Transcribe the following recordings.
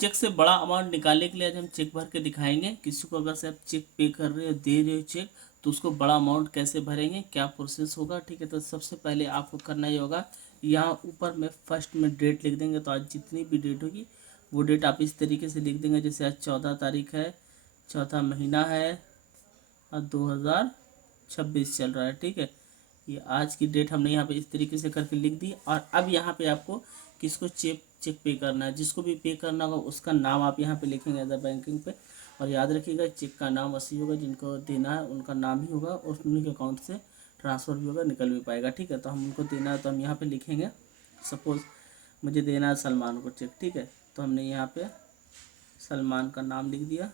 Check से बड़ा amount निकालने के लिए आज हम चेक भर के दिखाएंगे। किसी को अगर से आप चेक पे कर रहे हो, दे रहे हो चेक, तो उसको बड़ा अमाउंट कैसे भरेंगे, क्या प्रोसेस होगा। ठीक है, तो सबसे पहले आपको करना ही होगा, यहाँ ऊपर में फर्स्ट में डेट लिख देंगे। तो आज जितनी भी डेट होगी वो डेट आप इस तरीके से लिख देंगे। जैसे आज 14 तारीख है, चौथा महीना है और 2026 चल रहा है। ठीक है, ये आज की डेट हमने यहाँ पे इस तरीके से करके लिख दी। और अब यहाँ पे आपको किसको चेक चेक पे करना है, जिसको भी पे करना होगा उसका नाम आप यहाँ पे लिखेंगे अदर बैंकिंग पे। और याद रखिएगा चेक का नाम वैसे होगा, जिनको देना है उनका नाम ही होगा और उन्हीं के अकाउंट से ट्रांसफ़र भी होगा, निकल भी पाएगा। ठीक है, तो हम उनको देना है तो हम यहाँ पे लिखेंगे, सपोज़ मुझे देना है सलमान को चेक। ठीक है, तो हमने यहाँ पे सलमान का नाम लिख दिया,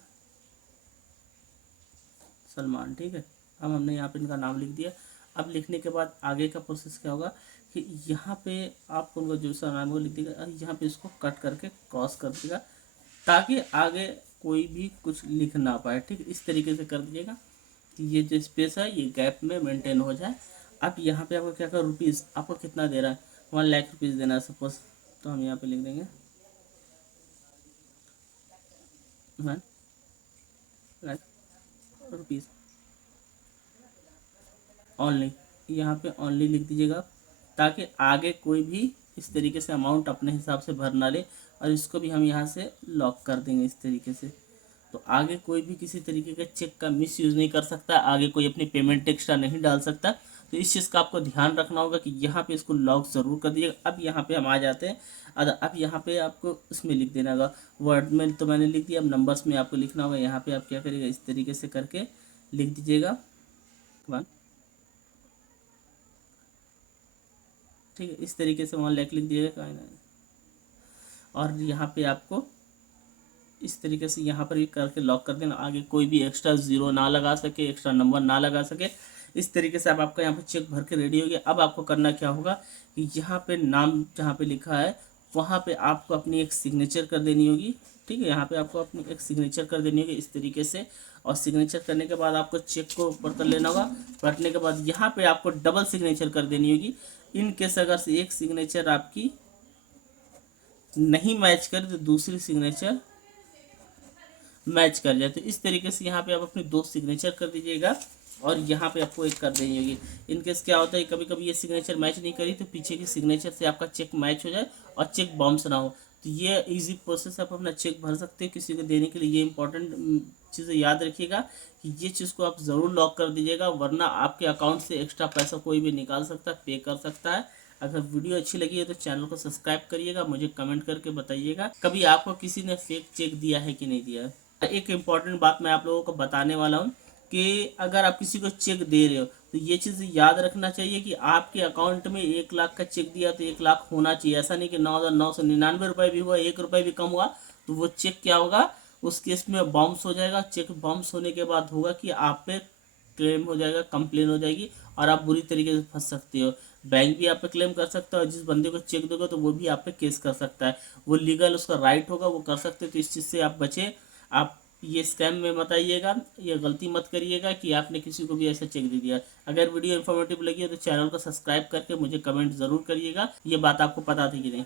सलमान। ठीक है, अब हमने यहाँ पे इनका नाम लिख दिया। अब लिखने के बाद आगे का प्रोसेस क्या होगा कि यहाँ पे आप उनका जो सा नाम वो लिख देगा और यहाँ पे इसको कट करके क्रॉस कर देगा, ताकि आगे कोई भी कुछ लिख ना पाए। ठीक है, इस तरीके से कर दीजिएगा कि ये जो स्पेस है ये गैप में मेंटेन हो जाए। अब यहाँ पे आपको क्या कर, रुपीज़ आपको कितना दे रहा है, 1 लाख रुपीज़ देना है सपोज। तो हम यहाँ पे लिख देंगे 1 लाख रुपीज़ ओनली। यहाँ पे ओनली लिख दीजिएगा, ताकि आगे कोई भी इस तरीके से अमाउंट अपने हिसाब से भर ना ले। और इसको भी हम यहाँ से लॉक कर देंगे इस तरीके से। तो आगे कोई भी किसी तरीके का चेक का मिस यूज़ नहीं कर सकता, आगे कोई अपनी पेमेंट एक्स्ट्रा नहीं डाल सकता। तो इस चीज़ का आपको ध्यान रखना होगा कि यहाँ पे इसको लॉक ज़रूर कर दीजिएगा। अब यहाँ पे हम आ जाते हैं, अब यहाँ पे आपको इसमें लिख देना होगा, वर्ड में तो मैंने लिख दिया, अब नंबर्स में आपको लिखना होगा। यहाँ पे आप क्या करिएगा, इस तरीके से करके लिख दीजिएगा 1। ठीक है, इस तरीके से 1 लाख लिख दीजिएगा। और यहाँ पे आपको इस तरीके से यहाँ पर भी करके लॉक कर देना, आगे कोई भी एक्स्ट्रा ज़ीरो ना लगा सके, एक्स्ट्रा नंबर ना लगा सके। इस तरीके से अब आपका यहाँ पर चेक भर के रेडी हो गया। अब आपको करना क्या होगा कि यहाँ पे नाम जहाँ पे लिखा है वहाँ पे आपको अपनी एक सिग्नेचर कर देनी होगी। ठीक है, यहाँ पे आपको अपनी एक सिग्नेचर कर देनी होगी इस तरीके से। और सिग्नेचर करने के बाद आपको चेक को ऊपर कर लेना होगा। पलटने के बाद यहाँ पे आपको डबल सिग्नेचर कर देनी होगी। इन केस अगर से एक सिग्नेचर आपकी नहीं मैच करे तो दूसरी सिग्नेचर मैच कर जाए। तो इस तरीके से यहाँ पे आप अपनी 2 सिग्नेचर कर दीजिएगा और यहाँ पे आपको एक कर देनी होगी। इनकेस क्या होता है, कभी कभी ये सिग्नेचर मैच नहीं करी तो पीछे की सिग्नेचर से आपका चेक मैच हो जाए और चेक बाउंस ना हो। तो ये इजी प्रोसेस आप अपना चेक भर सकते हैं किसी को देने के लिए। ये इंपॉर्टेंट चीज़ें याद रखिएगा कि ये चीज़ को आप ज़रूर लॉक कर दीजिएगा, वरना आपके अकाउंट से एक्स्ट्रा पैसा कोई भी निकाल सकता है, पे कर सकता है। अगर वीडियो अच्छी लगी है तो चैनल को सब्सक्राइब करिएगा, मुझे कमेंट करके बताइएगा कभी आपको किसी ने फेक चेक दिया है कि नहीं दिया है। एक इम्पॉर्टेंट बात मैं आप लोगों को बताने वाला हूँ कि अगर आप किसी को चेक दे रहे हो तो ये चीज़ याद रखना चाहिए कि आपके अकाउंट में 1 लाख का चेक दिया तो 1 लाख होना चाहिए। ऐसा नहीं कि 9,999 रुपये भी हुआ, 1 रुपये भी कम हुआ तो वो चेक क्या होगा, उस केस में बाउंस हो जाएगा। चेक बाउंस होने के बाद होगा कि आप पे क्लेम हो जाएगा, कंप्लेन हो जाएगी और आप बुरी तरीके से फंस सकते हो। बैंक भी आप पे क्लेम कर सकता है और जिस बंदे को चेक दोगे तो वो भी आप पे केस कर सकता है। वो लीगल उसका राइट होगा, वो कर सकते हो। तो इस चीज़ से आप बचें। आप ये स्कैम में मत आइएगा, ये गलती मत करिएगा कि आपने किसी को भी ऐसा चेक दे दिया। अगर वीडियो इन्फॉर्मेटिव लगी है तो चैनल को सब्सक्राइब करके मुझे कमेंट ज़रूर करिएगा ये बात आपको पता थी कि नहीं।